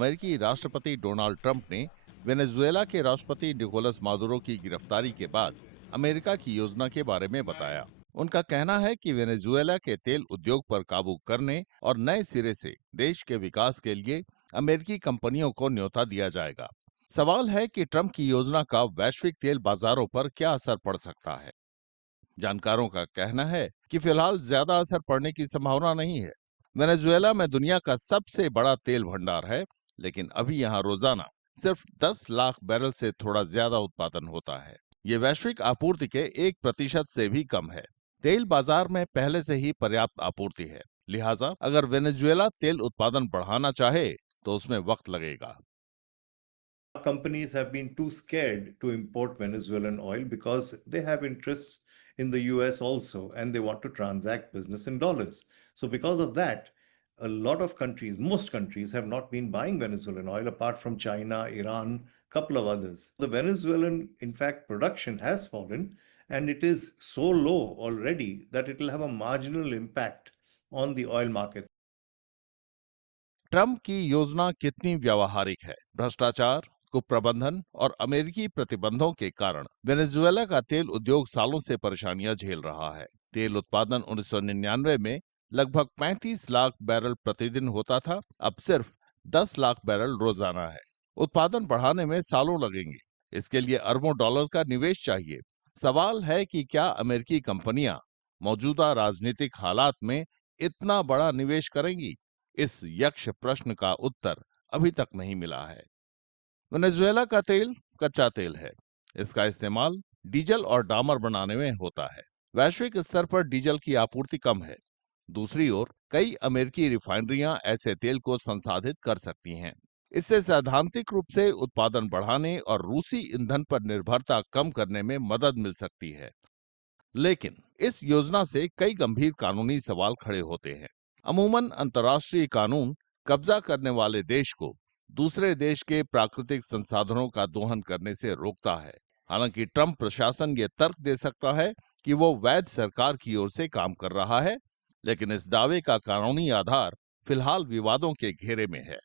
अमेरिकी राष्ट्रपति Donald Trump ने वेनेजुएला के राष्ट्रपति निकोलस मादुरो की गिरफ्तारी के बाद अमेरिका की योजना के बारे में बताया। उनका कहना है कि वेनेजुएला के तेल उद्योग पर काबू करने और नए सिरे से देश के विकास के लिए अमेरिकी कंपनियों को न्योता दिया जाएगा। सवाल है कि ट्रंप की योजना का वैश्विक तेल बाजारों पर क्या असर पड़ सकता है। जानकारों का कहना है कि फिलहाल ज्यादा असर पड़ने की संभावना नहीं है। वेनेजुएला में दुनिया का सबसे बड़ा तेल भंडार है, लेकिन अभी यहाँ रोजाना सिर्फ 10 लाख बैरल से थोड़ा ज्यादा उत्पादन होता है। ये वैश्विक आपूर्ति के 1% से भी कम है। तेल बाजार में पहले से ही पर्याप्त आपूर्ति है, लिहाजा अगर वेनेजुएला तेल उत्पादन बढ़ाना चाहे तो उसमें वक्त लगेगा। Companies have been too scared to import Venezuelan oil because they have interests in the US also and they want to transact business in dollars. So, because of that, a lot of countries, most countries, have not been buying Venezuelan oil apart from China, Iran, couple of others. The Venezuelan, in fact, production has fallen and it is so low already that it will have a marginal impact on the oil market. Trump की योजना कितनी व्यावहारिक है? भ्रष्टाचार, कुप्रबंधन और अमेरिकी प्रतिबंधों के कारण वेनेजुएला का तेल उद्योग सालों से परेशानियां झेल रहा है। तेल उत्पादन 1999 में लगभग 35 लाख बैरल प्रतिदिन होता था, अब सिर्फ 10 लाख बैरल रोजाना है। उत्पादन बढ़ाने में सालों लगेंगे। इसके लिए अरबों डॉलर का निवेश चाहिए। सवाल है कि क्या अमेरिकी कंपनियां मौजूदा राजनीतिक हालात में इतना बड़ा निवेश करेंगी? इस यक्ष प्रश्न का उत्तर अभी तक नहीं मिला है। वेनेजुएला का तेल कच्चा तेल है। इसका इस्तेमाल डीजल और डामर बनाने में होता है। वैश्विक स्तर पर डीजल की आपूर्ति कम है। दूसरी ओर कई अमेरिकी रिफाइनरियां ऐसे तेल को संसाधित कर सकती हैं। इससे सैद्धांतिक रूप से उत्पादन बढ़ाने और रूसी ईंधन पर निर्भरता कम करने में मदद मिल सकती है। लेकिन इस योजना से कई गंभीर कानूनी सवाल खड़े होते हैं। अमूमन अंतर्राष्ट्रीय कानून कब्जा करने वाले देश को दूसरे देश के प्राकृतिक संसाधनों का दोहन करने से रोकता है। हालांकि ट्रंप प्रशासन ये तर्क दे सकता है कि वो वैध सरकार की ओर से काम कर रहा है, लेकिन इस दावे का कानूनी आधार फिलहाल विवादों के घेरे में है।